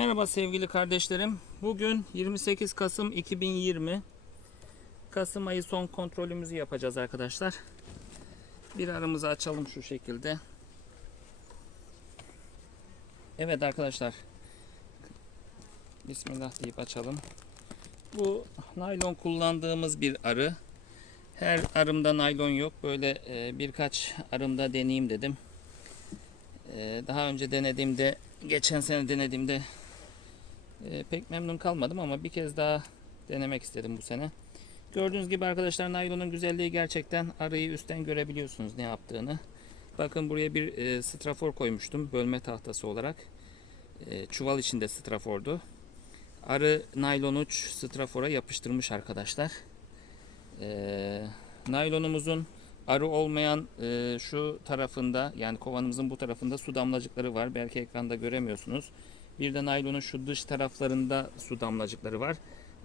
Merhaba sevgili kardeşlerim. Bugün 28 Kasım 2020. Kasım ayı son kontrolümüzü yapacağız arkadaşlar. Bir aramızı açalım şu şekilde. Evet arkadaşlar. Bismillah deyip açalım. Bu naylon kullandığımız bir arı. Her arımda naylon yok. Böyle e, birkaç arımda deneyeyim dedim. E, daha önce denediğimde, geçen sene denediğimde e, pek memnun kalmadım ama bir kez daha denemek istedim bu sene. Gördüğünüz gibi arkadaşlar naylonun güzelliği gerçekten arıyı üstten görebiliyorsunuz ne yaptığını. Bakın buraya bir e, strafor koymuştum bölme tahtası olarak. E, çuval içinde strafordu. Arı naylon uç strafora yapıştırmış arkadaşlar. E, naylonumuzun arı olmayan e, şu tarafında yani kovanımızın bu tarafında su damlacıkları var. Belki ekranda göremiyorsunuz. Bir de naylonun şu dış taraflarında su damlacıkları var.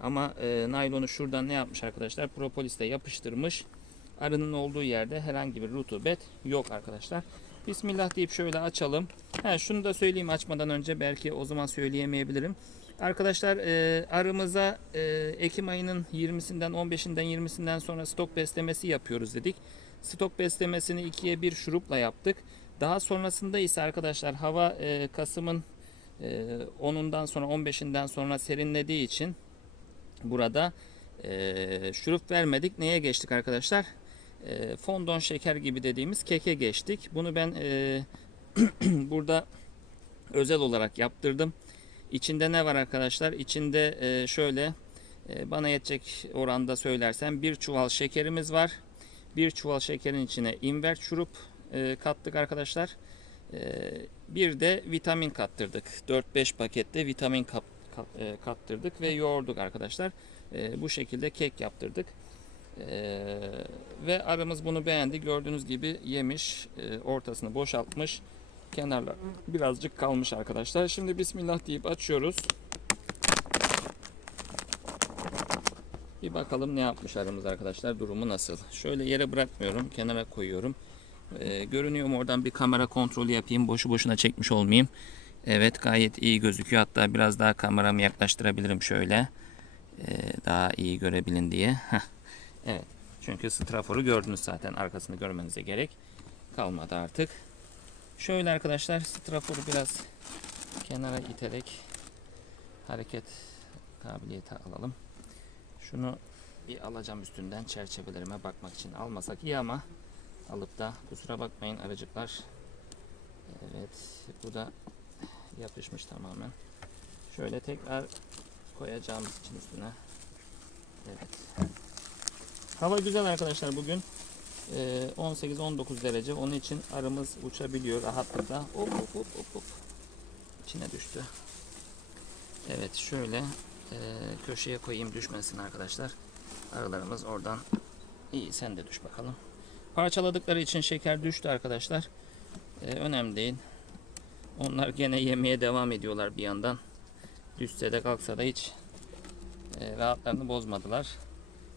Ama e, naylonu şuradan ne yapmış arkadaşlar? Propolisle yapıştırmış. Arının olduğu yerde herhangi bir rutubet yok arkadaşlar. Bismillah deyip şöyle açalım. Ha, şunu da söyleyeyim açmadan önce belki o zaman söyleyemeyebilirim. Arkadaşlar e, arımıza e, Ekim ayının 20'sinden 15'inden 20'sinden sonra stok beslemesi yapıyoruz dedik. Stok beslemesini ikiye bir şurupla yaptık. Daha sonrasında ise arkadaşlar hava e, Kasım'ın e, 10'undan sonra 15'inden sonra serinlediği için burada e, şurup vermedik. Neye geçtik arkadaşlar? E, fondon şeker gibi dediğimiz keke geçtik. Bunu ben e, burada özel olarak yaptırdım. İçinde ne var arkadaşlar? İçinde e, şöyle e, bana yetecek oranda söylersem bir çuval şekerimiz var. Bir çuval şekerin içine invert şurup e, kattık arkadaşlar. E, bir de vitamin kattırdık. 4-5 pakette vitamin kap, kat, e, kattırdık ve yoğurduk arkadaşlar. E, bu şekilde kek yaptırdık. E, ve arımız bunu beğendi. Gördüğünüz gibi yemiş. E, ortasını boşaltmış. Kenarlar birazcık kalmış arkadaşlar. Şimdi Bismillah deyip açıyoruz. Bir bakalım ne yapmış aramız arkadaşlar. Durumu nasıl? Şöyle yere bırakmıyorum. Kenara koyuyorum. Ee, görünüyor mu oradan bir kamera kontrolü yapayım. Boşu boşuna çekmiş olmayayım. Evet gayet iyi gözüküyor. Hatta biraz daha kameramı yaklaştırabilirim şöyle. Ee, daha iyi görebilin diye. Heh. Evet. Çünkü straforu gördünüz zaten. Arkasını görmenize gerek kalmadı artık. Şöyle arkadaşlar straforu biraz kenara iterek hareket kabiliyeti alalım. Şunu bir alacağım üstünden çerçevelerime bakmak için. Almasak iyi ama alıp da kusura bakmayın aracıklar. Evet bu da yapışmış tamamen. Şöyle tekrar koyacağımız için üstüne. Evet. Hava güzel arkadaşlar bugün. Ee, 18-19 derece. Onun için arımız uçabiliyor rahatlıkla. Hop hop hop hop hop. İçine düştü. Evet şöyle e, köşeye koyayım düşmesin arkadaşlar. Arılarımız oradan iyi sen de düş bakalım. Parçaladıkları için şeker düştü arkadaşlar. Ee, önemli değil. Onlar gene yemeye devam ediyorlar bir yandan. Düşse de kalksa da hiç e, rahatlarını bozmadılar.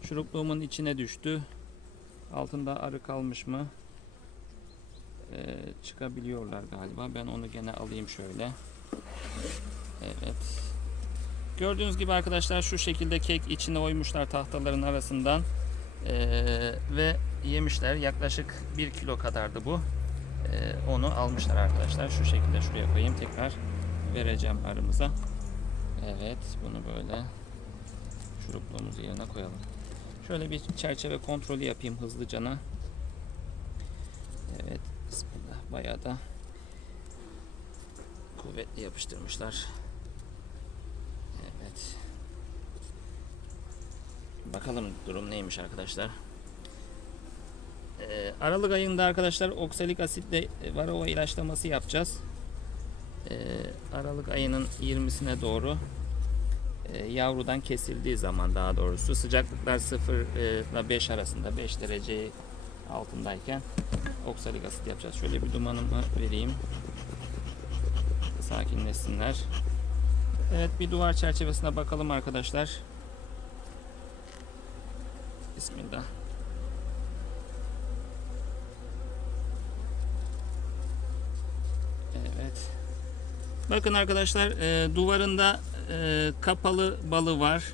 Şurupluğumun içine düştü. Altında arı kalmış mı? Ee, çıkabiliyorlar galiba. Ben onu gene alayım şöyle. Evet. Gördüğünüz gibi arkadaşlar şu şekilde kek içine oymuşlar tahtaların arasından. Ee, ve yemişler. Yaklaşık 1 kilo kadardı bu. Ee, onu almışlar arkadaşlar. Şu şekilde şuraya koyayım. Tekrar vereceğim arımıza. Evet. Bunu böyle şurupluğumuzu yerine koyalım. Şöyle bir çerçeve kontrolü yapayım hızlıcana. Evet. Bismillah. Bayağı da kuvvetli yapıştırmışlar. Evet. Bakalım durum neymiş arkadaşlar. Ee, Aralık ayında arkadaşlar oksalik asitle varroa ilaçlaması yapacağız. Ee, Aralık ayının 20'sine doğru e, yavrudan kesildiği zaman daha doğrusu sıcaklıklar 0 ile 5 arasında 5 derece altındayken oksalik asit yapacağız. Şöyle bir dumanımı vereyim. Sakinleşsinler. Evet bir duvar çerçevesine bakalım arkadaşlar. Bismillah. Evet. Bakın arkadaşlar e, duvarında e, kapalı balı var.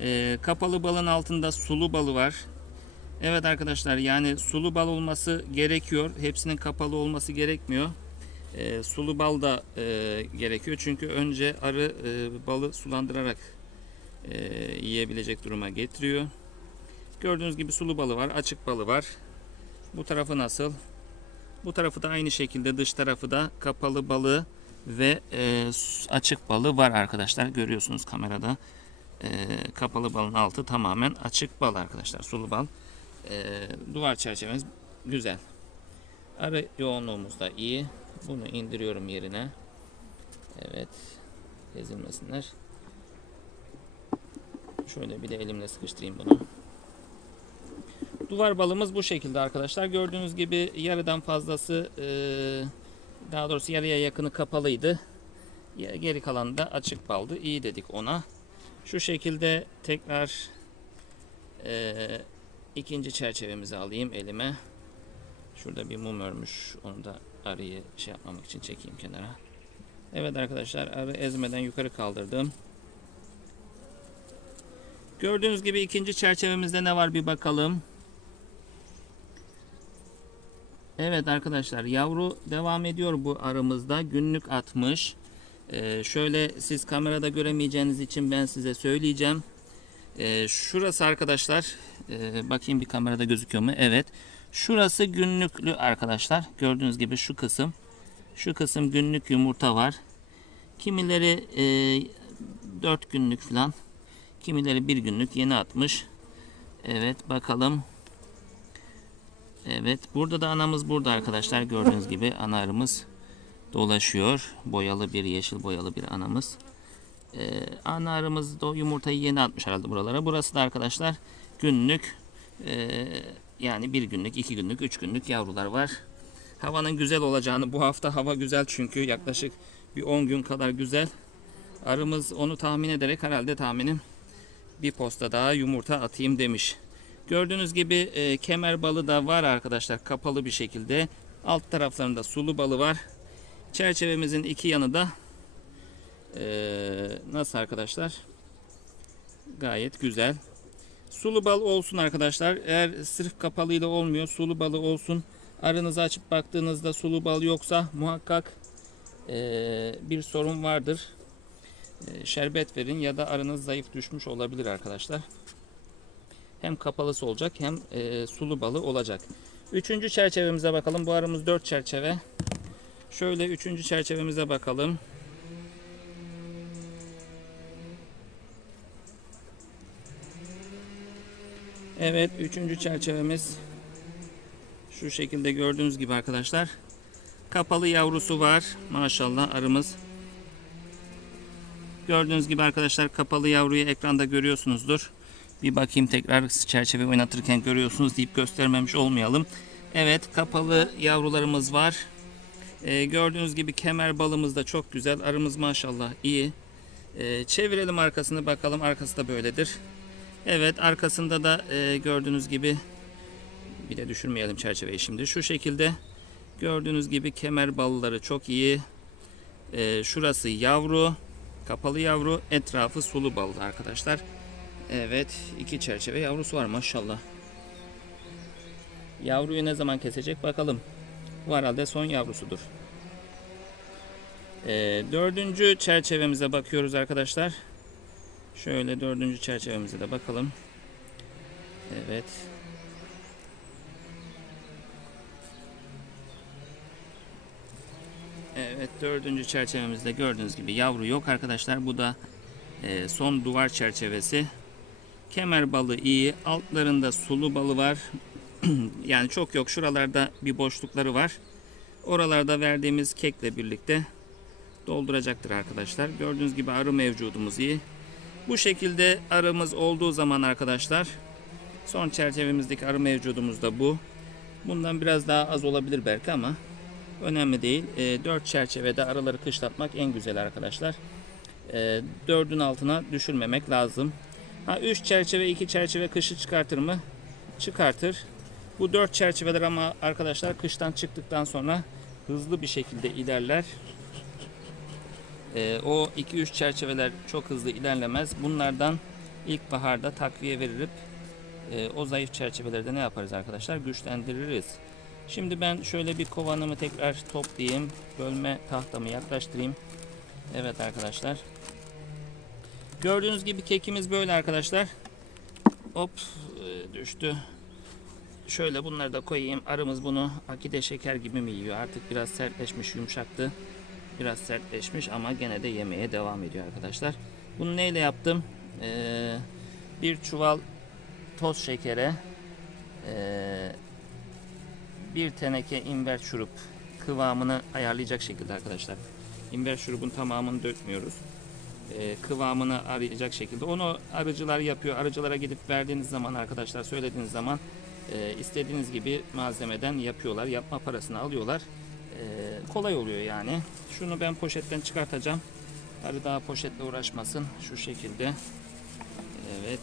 E, kapalı balın altında sulu balı var. Evet arkadaşlar yani sulu bal olması gerekiyor. Hepsinin kapalı olması gerekmiyor. E, sulu bal da e, gerekiyor. Çünkü önce arı e, balı sulandırarak e, yiyebilecek duruma getiriyor. Gördüğünüz gibi sulu balı var, açık balı var. Bu tarafı nasıl? Bu tarafı da aynı şekilde dış tarafı da kapalı balı ve e, açık balı var arkadaşlar. Görüyorsunuz kamerada. E, kapalı balın altı tamamen açık bal arkadaşlar. Sulu bal. E, duvar çerçevemiz güzel. Arı yoğunluğumuz da iyi. Bunu indiriyorum yerine. Evet. Ezilmesinler. Şöyle bir de elimle sıkıştırayım bunu. Duvar balımız bu şekilde arkadaşlar. Gördüğünüz gibi yarıdan fazlası e, daha doğrusu yarıya yakını kapalıydı. Geri kalan da açık baldı. İyi dedik ona. Şu şekilde tekrar e, ikinci çerçevemizi alayım elime. Şurada bir mum örmüş. Onu da arıyı şey yapmamak için çekeyim kenara. Evet arkadaşlar arı ezmeden yukarı kaldırdım. Gördüğünüz gibi ikinci çerçevemizde ne var bir bakalım. Evet arkadaşlar yavru devam ediyor bu aramızda. Günlük atmış. Ee, şöyle siz kamerada göremeyeceğiniz için ben size söyleyeceğim. Ee, şurası arkadaşlar. e, bakayım bir kamerada gözüküyor mu? Evet. Şurası günlüklü arkadaşlar. Gördüğünüz gibi şu kısım. Şu kısım günlük yumurta var. Kimileri e, 4 günlük falan. Kimileri bir günlük yeni atmış. Evet bakalım. Evet burada da anamız burada arkadaşlar gördüğünüz gibi ana arımız dolaşıyor. Boyalı bir yeşil boyalı bir anamız. Ee, ana da yumurtayı yeni atmış herhalde buralara. Burası da arkadaşlar günlük ee, yani bir günlük, iki günlük, üç günlük yavrular var. Havanın güzel olacağını bu hafta hava güzel çünkü yaklaşık bir 10 gün kadar güzel. Arımız onu tahmin ederek herhalde tahminim bir posta daha yumurta atayım demiş. Gördüğünüz gibi e, kemer balı da var arkadaşlar kapalı bir şekilde. Alt taraflarında sulu balı var. Çerçevemizin iki yanı da e, nasıl arkadaşlar? Gayet güzel. Sulu bal olsun arkadaşlar. Eğer sırf kapalıyla olmuyor sulu balı olsun. Arınızı açıp baktığınızda sulu bal yoksa muhakkak e, bir sorun vardır. E, şerbet verin ya da arınız zayıf düşmüş olabilir arkadaşlar hem kapalısı olacak hem e, sulu balı olacak. Üçüncü çerçevemize bakalım. Bu aramız dört çerçeve. Şöyle üçüncü çerçevemize bakalım. Evet üçüncü çerçevemiz şu şekilde gördüğünüz gibi arkadaşlar. Kapalı yavrusu var. Maşallah arımız. Gördüğünüz gibi arkadaşlar kapalı yavruyu ekranda görüyorsunuzdur. Bir bakayım tekrar çerçeve oynatırken görüyorsunuz deyip göstermemiş olmayalım. Evet kapalı yavrularımız var. Ee, gördüğünüz gibi kemer balımız da çok güzel. Arımız maşallah iyi. Ee, çevirelim arkasını bakalım. Arkası da böyledir. Evet arkasında da e, gördüğünüz gibi bir de düşürmeyelim çerçeveyi şimdi. Şu şekilde gördüğünüz gibi kemer balları çok iyi. Ee, şurası yavru. Kapalı yavru. Etrafı sulu ballı arkadaşlar. Evet, iki çerçeve yavrusu var maşallah. Yavruyu ne zaman kesecek bakalım. Bu herhalde son yavrusudur. Ee, dördüncü çerçevemize bakıyoruz arkadaşlar. Şöyle dördüncü çerçevemize de bakalım. Evet. Evet dördüncü çerçevemizde gördüğünüz gibi yavru yok arkadaşlar. Bu da e, son duvar çerçevesi. Kemer balı iyi. Altlarında sulu balı var. yani çok yok. Şuralarda bir boşlukları var. Oralarda verdiğimiz kekle birlikte dolduracaktır arkadaşlar. Gördüğünüz gibi arı mevcudumuz iyi. Bu şekilde arımız olduğu zaman arkadaşlar son çerçevemizdeki arı mevcudumuz da bu. Bundan biraz daha az olabilir belki ama önemli değil. E, 4 çerçevede araları kışlatmak en güzel arkadaşlar. E, 4'ün altına düşürmemek lazım. Ha 3 çerçeve 2 çerçeve kışı çıkartır mı? Çıkartır. Bu 4 çerçeveler ama arkadaşlar kıştan çıktıktan sonra hızlı bir şekilde ilerler. Ee, o 2-3 çerçeveler çok hızlı ilerlemez. Bunlardan ilkbaharda takviye verilip e, o zayıf çerçevelerde ne yaparız arkadaşlar? Güçlendiririz. Şimdi ben şöyle bir kovanımı tekrar toplayayım. Bölme tahtamı yaklaştırayım. Evet arkadaşlar. Gördüğünüz gibi kekimiz böyle arkadaşlar. Hop e, düştü. Şöyle bunları da koyayım. Arımız bunu akide şeker gibi mi yiyor? Artık biraz sertleşmiş, yumuşaktı. Biraz sertleşmiş ama gene de yemeye devam ediyor arkadaşlar. Bunu neyle yaptım? Ee, bir çuval toz şekere ee, bir teneke inver şurup kıvamını ayarlayacak şekilde arkadaşlar. İnver şurubun tamamını dökmüyoruz. Ee, kıvamını arayacak şekilde. Onu arıcılar yapıyor. Arıcılara gidip verdiğiniz zaman arkadaşlar söylediğiniz zaman e, istediğiniz gibi malzemeden yapıyorlar. Yapma parasını alıyorlar. E, kolay oluyor yani. Şunu ben poşetten çıkartacağım. Arı daha poşetle uğraşmasın. Şu şekilde. Evet.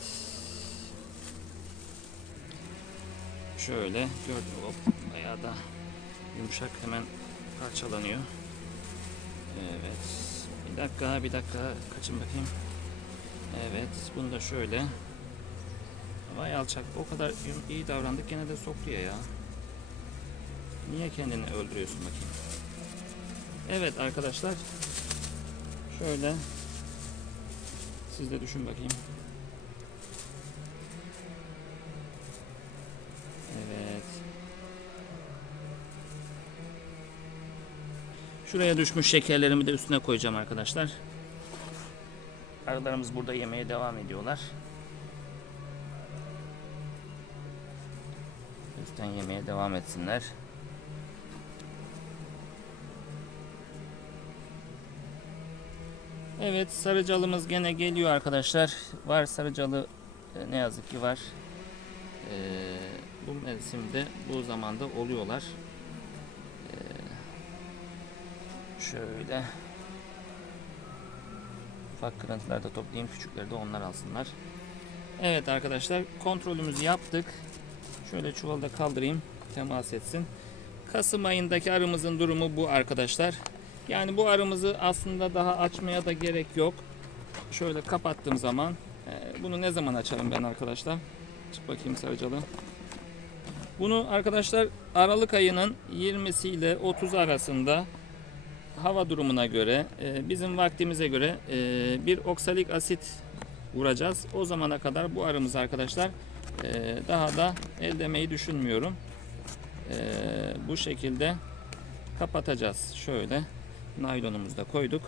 Şöyle gördüm. Hop, bayağı da yumuşak hemen parçalanıyor. Evet. Dakika, bir dakika. Kaçın bakayım. Evet, bunu da şöyle. Vay alçak, o kadar iyi davrandık gene de soktu ya. Niye kendini öldürüyorsun bakayım? Evet arkadaşlar. Şöyle. Siz de düşün bakayım. Evet. Şuraya düşmüş şekerlerimi de üstüne koyacağım arkadaşlar. Arılarımız burada yemeye devam ediyorlar. Üstten yemeye devam etsinler. Evet sarıcalımız gene geliyor arkadaşlar. Var sarıcalı e, ne yazık ki var. Ee, bu mevsimde bu zamanda oluyorlar. Ee, şöyle ufak kırıntıları da toplayayım küçükleri de onlar alsınlar. Evet arkadaşlar kontrolümüzü yaptık. Şöyle çuvalda kaldırayım temas etsin. Kasım ayındaki arımızın durumu bu arkadaşlar. Yani bu arımızı aslında daha açmaya da gerek yok. Şöyle kapattığım zaman e, bunu ne zaman açarım ben arkadaşlar? Çık bakayım sarıcalı. Bunu arkadaşlar Aralık ayının 20'si ile 30 arasında hava durumuna göre e, bizim vaktimize göre e, bir oksalik asit vuracağız. O zamana kadar bu arımızı arkadaşlar e, daha da ellemeyi düşünmüyorum. E, bu şekilde kapatacağız. Şöyle naylonumuzu da koyduk.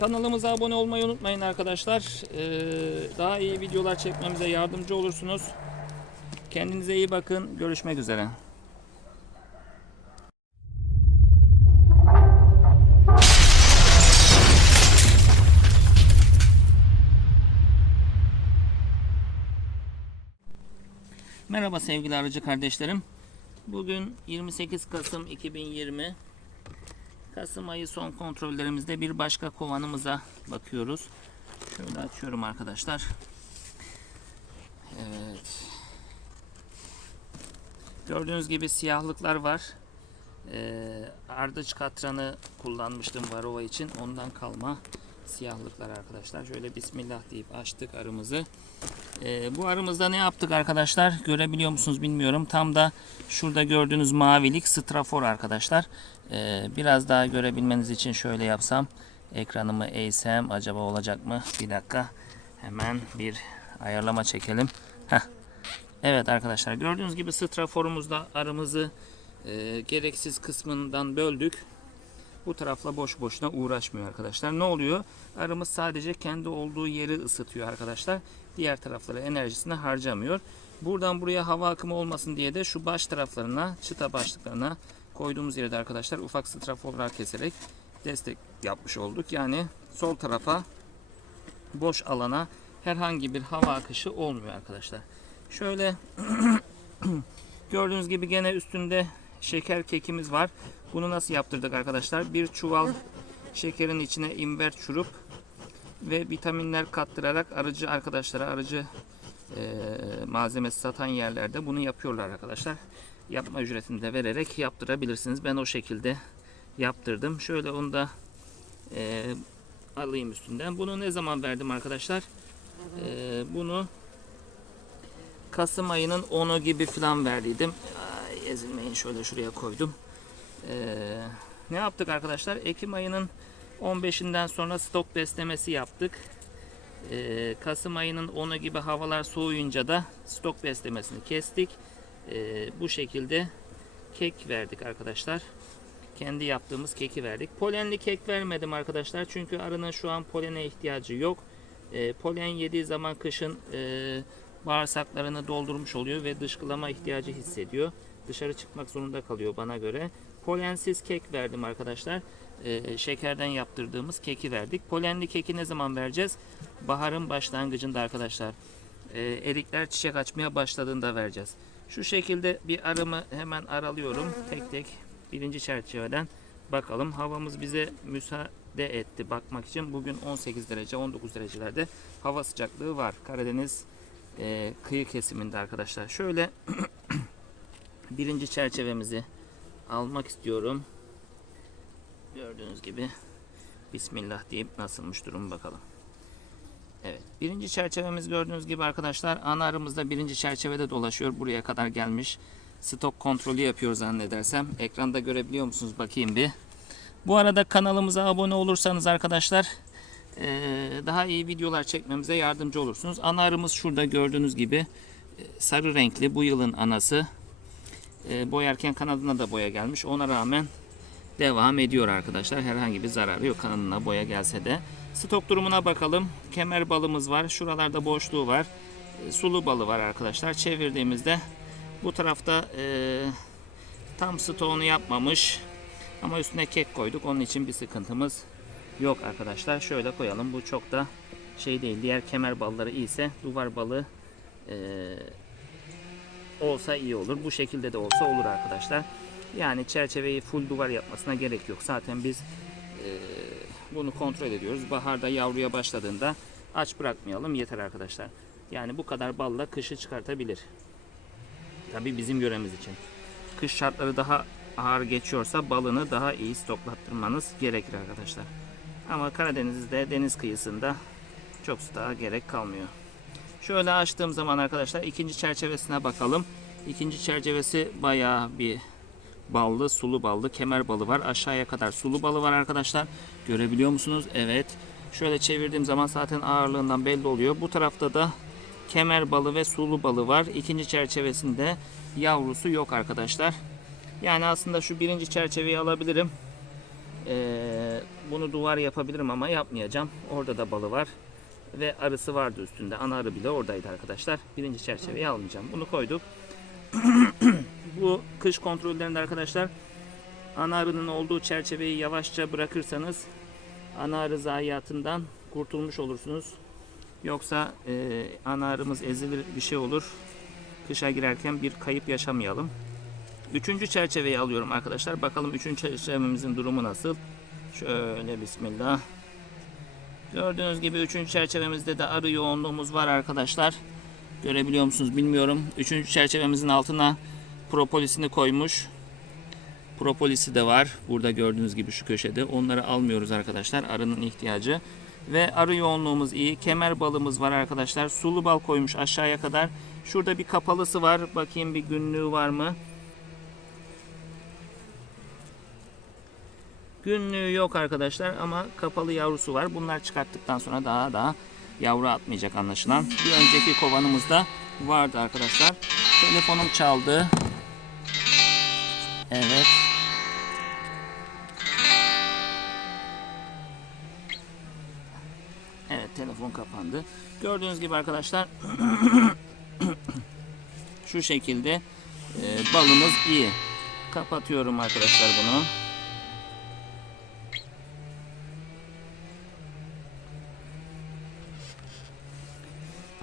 Kanalımıza abone olmayı unutmayın arkadaşlar. E, daha iyi videolar çekmemize yardımcı olursunuz. Kendinize iyi bakın. Görüşmek üzere. Merhaba sevgili arıcı kardeşlerim. Bugün 28 Kasım 2020. Kasım ayı son kontrollerimizde bir başka kovanımıza bakıyoruz. Şöyle açıyorum arkadaşlar. Evet. Gördüğünüz gibi siyahlıklar var. Ee, ardıç katranı kullanmıştım varova için. Ondan kalma siyahlıklar arkadaşlar. Şöyle bismillah deyip açtık arımızı. Ee, bu arımızda ne yaptık arkadaşlar? Görebiliyor musunuz bilmiyorum. Tam da şurada gördüğünüz mavilik strafor arkadaşlar. Ee, biraz daha görebilmeniz için şöyle yapsam. Ekranımı eğsem acaba olacak mı? Bir dakika. Hemen bir ayarlama çekelim. Heh. Evet arkadaşlar gördüğünüz gibi straforumuzda arımızı e, gereksiz kısmından böldük. Bu tarafla boş boşuna uğraşmıyor arkadaşlar. Ne oluyor? Arımız sadece kendi olduğu yeri ısıtıyor arkadaşlar. Diğer tarafları enerjisini harcamıyor. Buradan buraya hava akımı olmasın diye de şu baş taraflarına, çıta başlıklarına koyduğumuz yerde arkadaşlar ufak straforlar keserek destek yapmış olduk. Yani sol tarafa boş alana herhangi bir hava akışı olmuyor arkadaşlar. Şöyle gördüğünüz gibi gene üstünde şeker kekimiz var. Bunu nasıl yaptırdık arkadaşlar? Bir çuval şekerin içine invert şurup ve vitaminler kattırarak arıcı arkadaşlara, arıcı e, malzemesi satan yerlerde bunu yapıyorlar arkadaşlar. Yapma ücretini de vererek yaptırabilirsiniz. Ben o şekilde yaptırdım. Şöyle onu da e, alayım üstünden. Bunu ne zaman verdim arkadaşlar? E, bunu Kasım ayının 10'u gibi falan verdiydim. Ay, ezilmeyin şöyle şuraya koydum. Ee, ne yaptık arkadaşlar? Ekim ayının 15'inden sonra stok beslemesi yaptık. Ee, Kasım ayının 10'u gibi havalar soğuyunca da stok beslemesini kestik. Ee, bu şekilde kek verdik arkadaşlar. Kendi yaptığımız keki verdik. Polenli kek vermedim arkadaşlar. Çünkü arının şu an polene ihtiyacı yok. Ee, polen yediği zaman kışın e, bağırsaklarını doldurmuş oluyor ve dışkılama ihtiyacı hissediyor. Dışarı çıkmak zorunda kalıyor bana göre. Polensiz kek verdim arkadaşlar. Ee, şekerden yaptırdığımız keki verdik. Polenli keki ne zaman vereceğiz? Baharın başlangıcında arkadaşlar. Ee, erikler çiçek açmaya başladığında vereceğiz. Şu şekilde bir arımı hemen aralıyorum. Tek tek birinci çerçeveden bakalım. Havamız bize müsaade etti bakmak için. Bugün 18 derece 19 derecelerde hava sıcaklığı var. Karadeniz e, kıyı kesiminde arkadaşlar. Şöyle birinci çerçevemizi almak istiyorum. Gördüğünüz gibi Bismillah deyip nasılmış durum bakalım. Evet. Birinci çerçevemiz gördüğünüz gibi arkadaşlar ana arımızda birinci çerçevede dolaşıyor. Buraya kadar gelmiş. Stok kontrolü yapıyor zannedersem. Ekranda görebiliyor musunuz bakayım bir. Bu arada kanalımıza abone olursanız arkadaşlar daha iyi videolar çekmemize yardımcı olursunuz. Ana arımız şurada gördüğünüz gibi sarı renkli bu yılın anası. E, boyarken kanadına da boya gelmiş. Ona rağmen devam ediyor arkadaşlar. Herhangi bir zararı yok kanadına boya gelse de. Stok durumuna bakalım. Kemer balımız var. Şuralarda boşluğu var. E, sulu balı var arkadaşlar. Çevirdiğimizde bu tarafta e, tam stoğunu yapmamış. Ama üstüne kek koyduk. Onun için bir sıkıntımız yok arkadaşlar. Şöyle koyalım. Bu çok da şey değil. Diğer kemer balları iyiyse duvar balı e, olsa iyi olur. Bu şekilde de olsa olur arkadaşlar. Yani çerçeveyi full duvar yapmasına gerek yok. Zaten biz e, bunu kontrol ediyoruz. Baharda yavruya başladığında aç bırakmayalım yeter arkadaşlar. Yani bu kadar balla kışı çıkartabilir. Tabi bizim yöremiz için. Kış şartları daha ağır geçiyorsa balını daha iyi stoklattırmanız gerekir arkadaşlar. Ama Karadeniz'de deniz kıyısında çok daha gerek kalmıyor. Şöyle açtığım zaman arkadaşlar ikinci çerçevesine bakalım. İkinci çerçevesi bayağı bir ballı, sulu ballı, kemer balı var. Aşağıya kadar sulu balı var arkadaşlar. Görebiliyor musunuz? Evet. Şöyle çevirdiğim zaman zaten ağırlığından belli oluyor. Bu tarafta da kemer balı ve sulu balı var. İkinci çerçevesinde yavrusu yok arkadaşlar. Yani aslında şu birinci çerçeveyi alabilirim. Ee, bunu duvar yapabilirim ama yapmayacağım. Orada da balı var. Ve arısı vardı üstünde. Ana arı bile oradaydı arkadaşlar. Birinci çerçeveyi almayacağım. Bunu koyduk. Bu kış kontrollerinde arkadaşlar ana arının olduğu çerçeveyi yavaşça bırakırsanız ana arı zayiatından kurtulmuş olursunuz. Yoksa e, ana arımız ezilir bir şey olur. Kışa girerken bir kayıp yaşamayalım. Üçüncü çerçeveyi alıyorum arkadaşlar. Bakalım üçüncü çerçevemizin durumu nasıl. Şöyle bismillah. Gördüğünüz gibi üçüncü çerçevemizde de arı yoğunluğumuz var arkadaşlar. Görebiliyor musunuz bilmiyorum. Üçüncü çerçevemizin altına propolisini koymuş. Propolisi de var. Burada gördüğünüz gibi şu köşede. Onları almıyoruz arkadaşlar. Arının ihtiyacı. Ve arı yoğunluğumuz iyi. Kemer balımız var arkadaşlar. Sulu bal koymuş aşağıya kadar. Şurada bir kapalısı var. Bakayım bir günlüğü var mı? Günlüğü yok arkadaşlar ama kapalı yavrusu var. Bunlar çıkarttıktan sonra daha daha yavru atmayacak anlaşılan. Bir önceki kovanımızda vardı arkadaşlar. Telefonum çaldı. Evet. Evet telefon kapandı. Gördüğünüz gibi arkadaşlar şu şekilde e, balımız iyi. Kapatıyorum arkadaşlar bunu.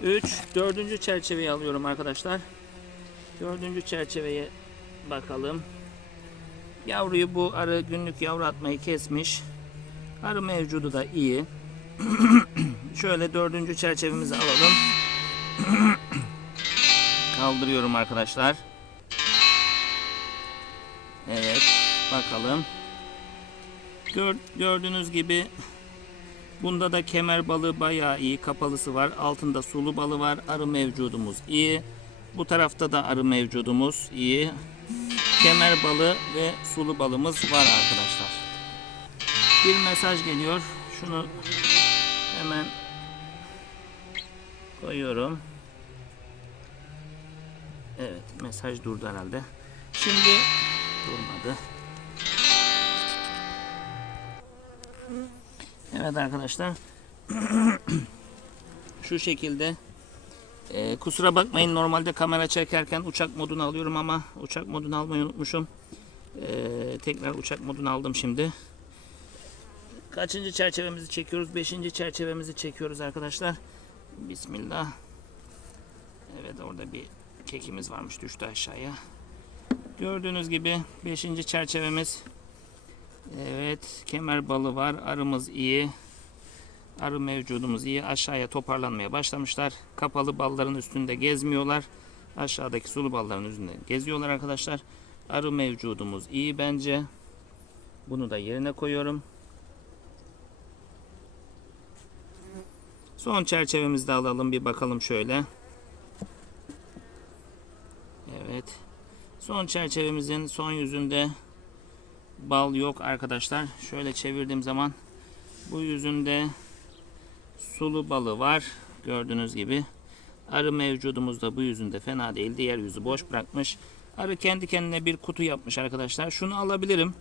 3 dördüncü çerçeveyi alıyorum arkadaşlar. Dördüncü çerçeveye bakalım. Yavruyu bu arı günlük yavru atmayı kesmiş. Arı mevcudu da iyi. Şöyle dördüncü çerçevemizi alalım. Kaldırıyorum arkadaşlar. Evet. Bakalım. Gör- gördüğünüz gibi bunda da kemer balığı bayağı iyi. Kapalısı var. Altında sulu balı var. Arı mevcudumuz iyi. Bu tarafta da arı mevcudumuz iyi. Kemer balığı ve sulu balımız var arkadaşlar. Bir mesaj geliyor. Şunu hemen koyuyorum. Evet mesaj durdu herhalde. Şimdi durmadı. Evet arkadaşlar. Şu şekilde Ee, kusura bakmayın normalde kamera çekerken uçak modunu alıyorum ama uçak modunu almayı unutmuşum. Ee, tekrar uçak modunu aldım şimdi. Kaçıncı çerçevemizi çekiyoruz? Beşinci çerçevemizi çekiyoruz arkadaşlar. Bismillah. Evet orada bir kekimiz varmış düştü aşağıya. Gördüğünüz gibi 5. çerçevemiz. Evet kemer balı var. Arımız iyi. Arı mevcudumuz iyi. Aşağıya toparlanmaya başlamışlar. Kapalı balların üstünde gezmiyorlar. Aşağıdaki sulu balların üstünde geziyorlar arkadaşlar. Arı mevcudumuz iyi bence. Bunu da yerine koyuyorum. Son çerçevemizi de alalım bir bakalım şöyle. Evet. Son çerçevemizin son yüzünde bal yok arkadaşlar. Şöyle çevirdiğim zaman bu yüzünde sulu balı var. Gördüğünüz gibi. Arı mevcudumuz da bu yüzünde fena değil. Diğer yüzü boş bırakmış. Arı kendi kendine bir kutu yapmış arkadaşlar. Şunu alabilirim.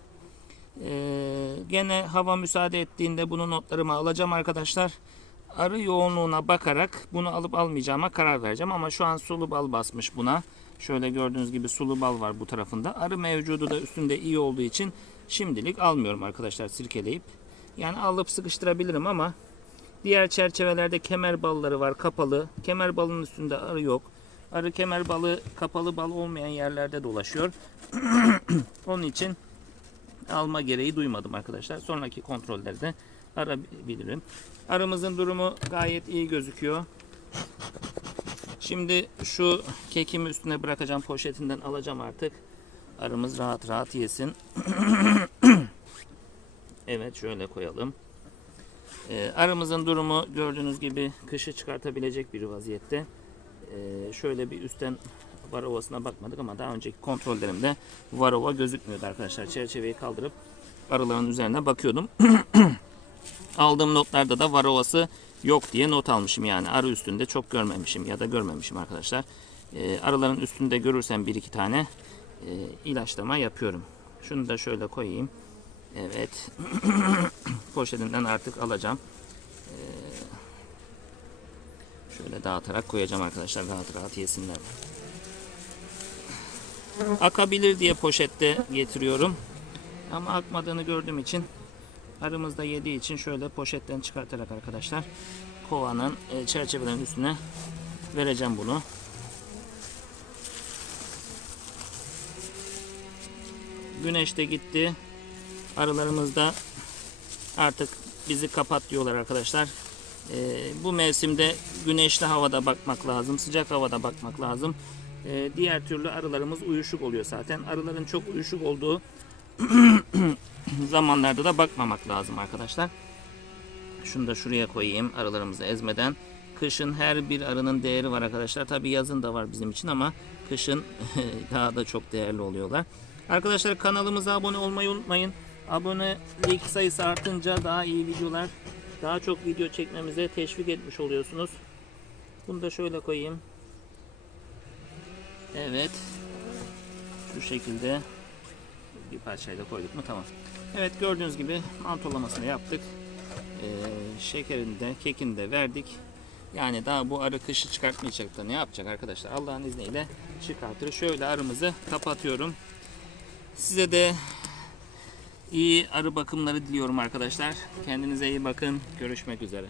Ee, gene hava müsaade ettiğinde bunu notlarıma alacağım arkadaşlar. Arı yoğunluğuna bakarak bunu alıp almayacağıma karar vereceğim. Ama şu an sulu bal basmış buna. Şöyle gördüğünüz gibi sulu bal var bu tarafında. Arı mevcudu da üstünde iyi olduğu için şimdilik almıyorum arkadaşlar sirkeleyip. Yani alıp sıkıştırabilirim ama diğer çerçevelerde kemer balları var kapalı. Kemer balının üstünde arı yok. Arı kemer balı kapalı bal olmayan yerlerde dolaşıyor. Onun için alma gereği duymadım arkadaşlar. Sonraki kontrollerde arabilirim. Arımızın durumu gayet iyi gözüküyor. Şimdi şu kekimi üstüne bırakacağım poşetinden alacağım artık. Arımız rahat rahat yesin. evet şöyle koyalım. Ee, arımızın durumu gördüğünüz gibi kışı çıkartabilecek bir vaziyette. Ee, şöyle bir üstten varovasına bakmadık ama daha önceki kontrollerimde varova gözükmüyordu arkadaşlar. Çerçeveyi kaldırıp arıların üzerine bakıyordum. Aldığım notlarda da varovası yok diye not almışım yani arı üstünde çok görmemişim ya da görmemişim arkadaşlar. Ee, arıların üstünde görürsem bir iki tane e, ilaçlama yapıyorum. Şunu da şöyle koyayım. Evet. Poşetinden artık alacağım. Ee, şöyle dağıtarak koyacağım arkadaşlar rahat rahat yesinler. Akabilir diye poşette getiriyorum. Ama akmadığını gördüğüm için arımız da yediği için şöyle poşetten çıkartarak arkadaşlar kovanın e, çerçevelerin üstüne vereceğim bunu. Güneş de gitti. Arılarımız da artık bizi kapat diyorlar arkadaşlar. Ee, bu mevsimde güneşli havada bakmak lazım, sıcak havada bakmak lazım. Ee, diğer türlü arılarımız uyuşuk oluyor zaten. Arıların çok uyuşuk olduğu zamanlarda da bakmamak lazım arkadaşlar. Şunu da şuraya koyayım arılarımızı ezmeden. Kışın her bir arının değeri var arkadaşlar. Tabi yazın da var bizim için ama kışın daha da çok değerli oluyorlar. Arkadaşlar kanalımıza abone olmayı unutmayın. Abonelik sayısı artınca daha iyi videolar, daha çok video çekmemize teşvik etmiş oluyorsunuz. Bunu da şöyle koyayım. Evet. Şu şekilde bir parçayla koyduk mu tamam. Evet gördüğünüz gibi mantolamasını yaptık. Ee, şekerini de kekini de verdik. Yani daha bu arı kışı çıkartmayacak da ne yapacak arkadaşlar? Allah'ın izniyle çıkartır. Şöyle arımızı kapatıyorum. Size de iyi arı bakımları diliyorum arkadaşlar. Kendinize iyi bakın. Görüşmek üzere.